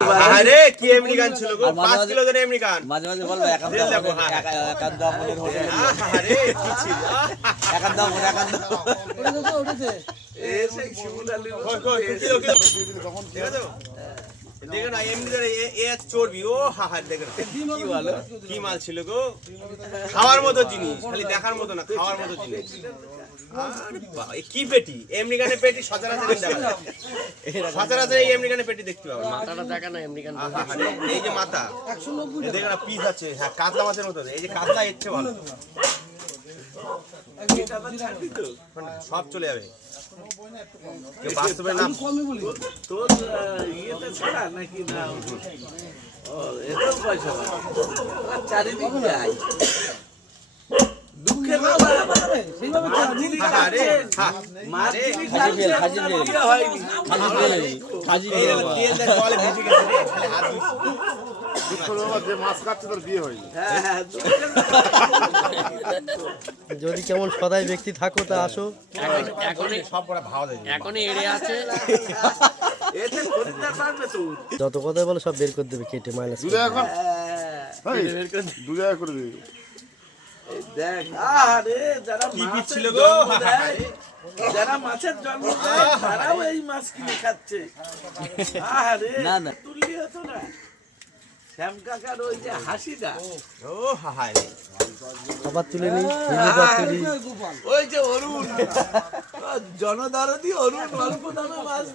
আরে কি আমেরিকান ছিল গো 5 কিলো ধরে আমেরিকান মাঝে মাঝে বলবো একান্ত আপনাদের হোটেল আরে কি ছিল একান্ত ওটাতে এই সেই শিমুলালি কিলো ঠিক আছে দেখো না এমনি ধরে এ চর্বি ও হাহা দেখো কি বলো কি মাল ছিল গো খাওয়ার মতো জিনিস খালি দেখার মতো না খাওয়ার মতো জিনিস আরে বাবা কি পেটি আমেরিকানের পেটি সচরাচর দেখা যায় সচরাচর এই আমেরিকানের পেটি দেখতে পাবো মাথাটা দেখা না আমেরিকান এই যে মাথা 190 দেখো না পিস আছে হ্যাঁ কাতলা মাছের মতো এই যে কাতলা ইচ্ছে ভালো সব চলে যাবে বাস্তবে নাম তোর ইয়েতে ছাড়া নাকি না এটাও পয়সা চারিদিক যায় দুঃখের যদি কেমন সদাই ব্যক্তি থাকো তা আসো এখনই এড়ে আছে যত কথাই বলো সব বের করে দেবে কেটে মাইনাস করে দিবি দেখ আরে যারা কি মাছ ছিল গো যারা মাছের জন্ম দেয় তারাও এই মাছ কিনে খাচ্ছে আরে না না তুললি হতো না শ্যাম কাকার ওই যে হাসিটা ও হাহাই আবার তুলে নিই ওই যে অরুণ জনদরদি অরুণ অল্প দামে মাছ